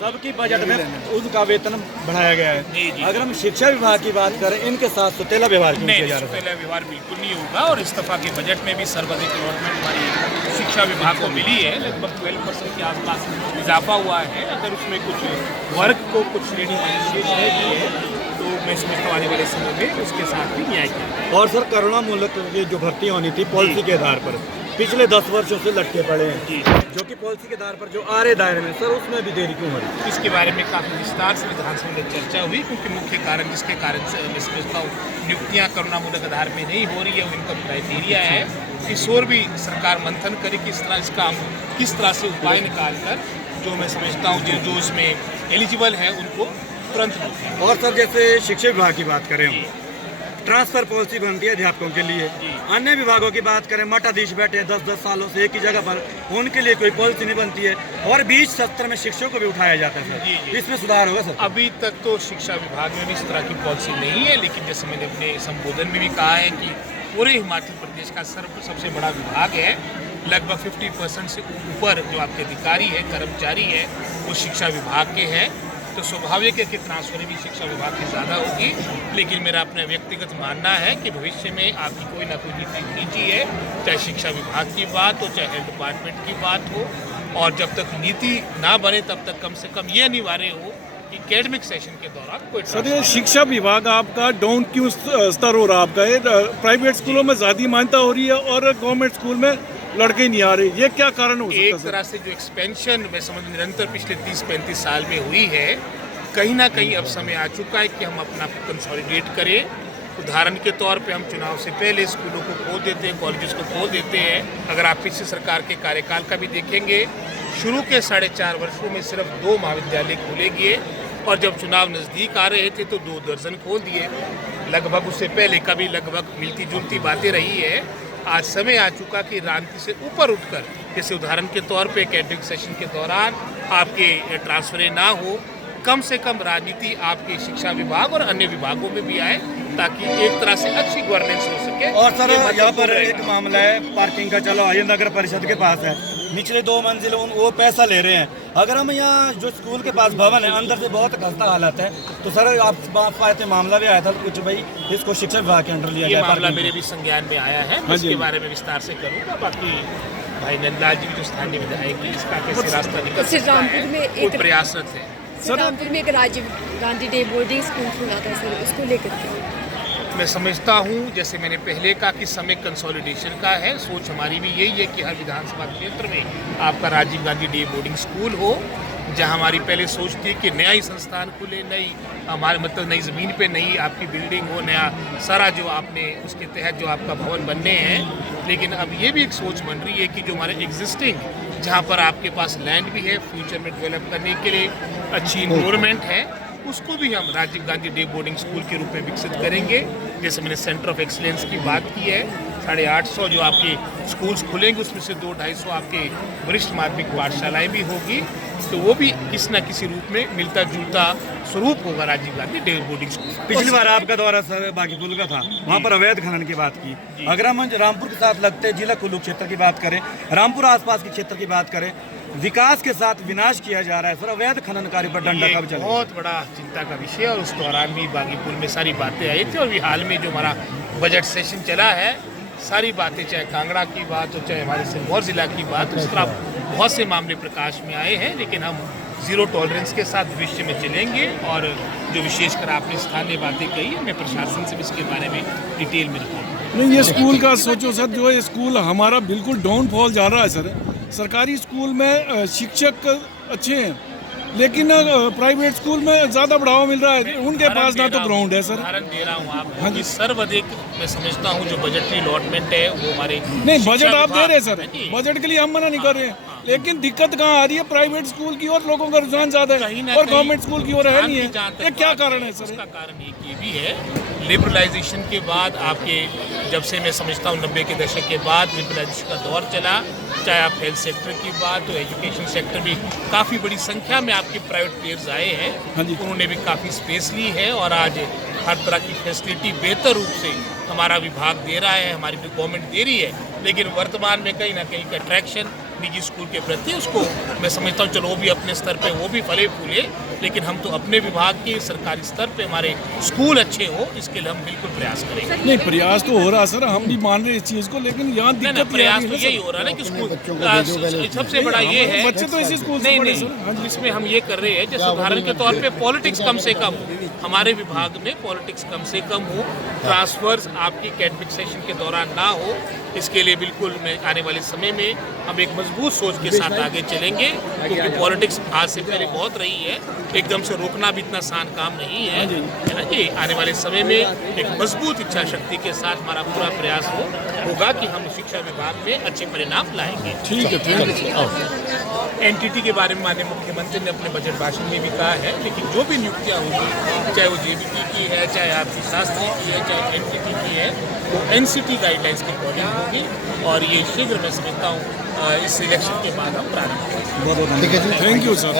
सबकी बजट में उनका वेतन बढ़ाया गया है। अगर हम शिक्षा विभाग की बात करें, इनके साथ सुतेला व्यवहार क्यों किया जा रहा है? सुतेला व्यवहार बिल्कुल नहीं होगा और इस्तीफा के बजट में भी सर्वाधिक अलॉटमेंट हमारी शिक्षा विभाग को मिली है। लगभग 12% के आसपास इजाफा हुआ है। अगर उसमें कुछ वर्ग को कुछ श्रेणी शेष रह गई है तो मैं समझता हूं आने वाले समय में उसके साथ भी न्याय किया। और सर, करुणामूलक ये जो भर्ती होनी थी पॉलिसी के आधार पर, पिछले 10 वर्षों से लटके पड़े हैं, जो कि पॉलिसी के आधार पर जो आ रहे दायरे में, सर उसमें भी देरी क्यों हो रही है? इसके बारे में काफ़ी विस्तार से विधानसभा में चर्चा हुई, क्योंकि मुख्य कारण जिसके कारण से मैं समझता हूँ नियुक्तियाँ करुणामूलक आधार में नहीं हो रही है, वो इनकम क्राइटेरिया है। इस ओर भी सरकार मंथन करे कि इस तरह इसका हम किस तरह से उपाय निकाल कर जो मैं समझता हूँ जो इसमें एलिजिबल है उनको तुरंत। और सर, जैसे शिक्षा विभाग की बात करें, ट्रांसफर पॉलिसी बनती है अध्यापकों के लिए, अन्य विभागों की बात करें, मठाधीश बैठे 10-10 सालों से एक ही जगह पर, उनके लिए कोई पॉलिसी नहीं बनती है और बीच सत्र में शिक्षकों को भी उठाया जाता है। सर इसमें सुधार होगा? सर अभी तक तो शिक्षा विभाग में भी इस तरह की पॉलिसी नहीं है, लेकिन जैसे मैंने अपने संबोधन में भी कहा है कि पूरे हिमाचल प्रदेश का सबसे बड़ा विभाग है। लगभग 50% से ऊपर जो आपके अधिकारी है, कर्मचारी है, वो शिक्षा विभाग के हैं। तो स्वाभाविक है कि ट्रांसफर भी शिक्षा विभाग की ज़्यादा होगी। लेकिन मेरा अपना व्यक्तिगत मानना है कि भविष्य में आपकी कोई ना कोई नीति खींची है, चाहे शिक्षा विभाग की बात हो, चाहे हेल्थ डिपार्टमेंट की बात हो, और जब तक नीति ना बने तब तक कम से कम ये अनिवार्य हो कि एकेडमिक सेशन के दौरान कोई। सर, ये शिक्षा विभाग आपका डाउन क्यों स्तर हो रहा आपका? ये प्राइवेट स्कूलों में ज़्यादा मान्यता हो रही है और गवर्नमेंट स्कूल में लड़के नहीं आ रहे, ये क्या कारण हो सकता है? एक तरह से जो एक्सपेंशन मैं समझ निरंतर पिछले 30-35 साल में हुई है, कहीं ना कहीं अब समय आ चुका है कि हम अपना कंसोलिडेट करें। उदाहरण के तौर पे हम चुनाव से पहले स्कूलों को खोल देते हैं, कॉलेजेस को खोल देते हैं। अगर आप पिछली सरकार के कार्यकाल का भी देखेंगे, शुरू के 4.5 वर्षों में सिर्फ 2 महाविद्यालय खोले गए और जब चुनाव नज़दीक आ रहे थे तो 2 दर्जन खोल दिए। लगभग उससे पहले का भी लगभग मिलती जुलती बातें रही है। आज समय आ चुका कि राजनीति से ऊपर उठकर, जैसे उदाहरण के तौर पे एकेडमिक सेशन के दौरान आपके ट्रांसफरें ना हो, कम से कम राजनीति आपके शिक्षा विभाग और अन्य विभागों में भी आए, ताकि एक तरह से अच्छी गवर्नेंस हो सके। और सर, यहाँ पर एक मामला है पार्किंग का, चलो ये नगर परिषद के पास है, निचले 2 मंजिल वो पैसा ले रहे हैं। अगर हम यहाँ जो स्कूल के पास भवन है, अंदर से बहुत खस्ता हालत है, तो सर आप पाते मामला भी आया था कुछ, भाई इसको शिक्षा विभाग के अंडर लिया जाए। मामला मेरे भी संज्ञान में आया है, मैं इसके बारे में विस्तार से करूँगा। बाकी भाई नंदलाल जी जो स्थानीय विधायक है, इसका कैसे रास्ता निकल सकता है, वो प्रयासरत है। रामपुर में एक Rajiv Gandhi day boarding school खुला था सर, उसको लेकर के मैं समझता हूँ, जैसे मैंने पहले कहा कि समय कंसोलिडेशन का है। सोच हमारी भी यही है कि हर विधानसभा क्षेत्र में आपका Rajiv Gandhi day boarding school हो, जहाँ हमारी पहले सोच थी कि नया ही संस्थान खुले, नई हमारे मतलब नई ज़मीन पे नई आपकी बिल्डिंग हो, नया सारा जो आपने उसके तहत जो आपका भवन बनने हैं। लेकिन अब ये भी एक सोच बन रही है कि जो हमारे एग्जिस्टिंग जहाँ पर आपके पास लैंड भी है फ्यूचर में डेवलप करने के लिए, अच्छी इन्वायरमेंट है, उसको भी हम Rajiv Gandhi day boarding school के रूप में विकसित करेंगे। जैसे मैंने सेंटर ऑफ एक्सीलेंस की बात की है, 850 जो आपके स्कूल्स खुलेंगे, उसमें से 200-250 आपके वरिष्ठ माध्यमिक पाठशालाएँ भी होगी, तो वो भी किसी न किसी रूप में मिलता जुलता स्वरूप होगा Rajiv Gandhi day boarding school. पिछली बार आपका दौरा सर बागीपुल का था, वहाँ पर अवैध खनन की बात की। अगर हम रामपुर के साथ लगते जिला कुल्लू क्षेत्र की बात करें, रामपुर आसपास के क्षेत्र की बात करें, विकास के साथ विनाश किया जा रहा है सर, अवैध खनन कार्य पर डंडा कब चला? बहुत बड़ा चिंता का विषय, और उस दौरान भी बागीपुल में सारी बातें आई थी। और भी हाल में जो हमारा बजट सेशन चला है, सारी बातें, चाहे कांगड़ा की बात हो, चाहे हमारे सिरमौर जिला की बात, उस तरह बहुत से मामले प्रकाश में आए हैं। लेकिन हम जीरो टॉलरेंस के साथ भविष्य में चलेंगे। और जो विशेषकर आपने स्थानीय बातें कही है, मैं प्रशासन से भी इसके बारे में डिटेल में रखूँगा। नहीं, ये स्कूल का सोचो सर, जो ये स्कूल हमारा बिल्कुल डाउनफॉल जा रहा है सर। सरकारी स्कूल में शिक्षक अच्छे हैं, लेकिन प्राइवेट स्कूल में ज़्यादा बढ़ावा मिल रहा है, उनके पास ना तो ग्राउंड है सर। उदाहरण दे रहा हूँ आपको कि सर्वाधिक मैं समझता हूँ जो बजटरी अलॉटमेंट है वो हमारे नहीं, बजट आप दे रहे हैं सर, बजट के लिए हम मना नहीं कर रहे हैं, लेकिन दिक्कत कहाँ आ रही है? प्राइवेट स्कूल की और लोगों का रुझान ज़्यादा है और गवर्नमेंट स्कूल की ओर है नहीं है। ये क्या कारण है सर? इसका कारण एक ये भी है, लिबरलाइजेशन के बाद आपके, जब से मैं समझता हूँ 90 के दशक के बाद लिबरलाइजेशन का दौर चला, चाहे आप हेल्थ सेक्टर की बात तो एजुकेशन सेक्टर भी काफ़ी बड़ी संख्या में आपके प्राइवेट प्लेयर्स आए हैं, उन्होंने भी काफ़ी स्पेस ली है और आज हर तरह की फैसिलिटी बेहतर रूप से हमारा विभाग दे रहा है, हमारी गवर्नमेंट दे रही है। लेकिन वर्तमान में कहीं ना कहीं अट्रैक्शन निजी स्कूल के प्रति, उसको मैं समझता हूँ चलो वो भी अपने स्तर पे वो भी फले फूले, लेकिन हम तो अपने विभाग के सरकारी स्तर पे हमारे स्कूल अच्छे हो इसके लिए हम बिल्कुल प्रयास करेंगे। नहीं, प्रयास तो हो रहा सर, हम भी मान रहे हैं इस चीज़ को, लेकिन यहाँ नहीं, दिक्कत प्रयास तो यही हो रहा है ना कि स्कूल सबसे बड़ा ये है। बच्चे तो इसी स्कूल से नहीं पढ़े नहीं, सर। हाँ जी। इसमें हम ये कर रहे हैं जैसे उदाहरण के तौर पे पॉलिटिक्स कम से कम हो, हमारे विभाग में पॉलिटिक्स कम से कम हो, ट्रांसफर्स आपकी एकेडमिक सेशन के दौरान ना हो, इसके लिए बिल्कुल मैं आने वाले समय में हम एक मजबूत सोच के साथ आगे चलेंगे, क्योंकि पॉलिटिक्स आज से पहले बहुत रही है, एकदम से रोकना भी इतना आसान काम नहीं है ना जी। आने वाले समय में एक मजबूत इच्छा शक्ति के साथ हमारा पूरा प्रयास होगा कि हम शिक्षा विभाग में अच्छे परिणाम लाएंगे। ठीक है, थैंक यू। एनटीटी के बारे में माननीय मुख्यमंत्री ने अपने बजट भाषण में भी कहा है, लेकिन जो भी नियुक्तियाँ होगी, चाहे वो जेबीटी की है, चाहे आपकी शास्त्री की है, चाहे एनटीटी की है, वो एनसीटी गाइडलाइंस के अकॉर्डिंग होगी, और ये शीघ्र मैं समझता हूँ इस इलेक्शन के बाद हम प्रारंभ करेंगे। Thank you sir.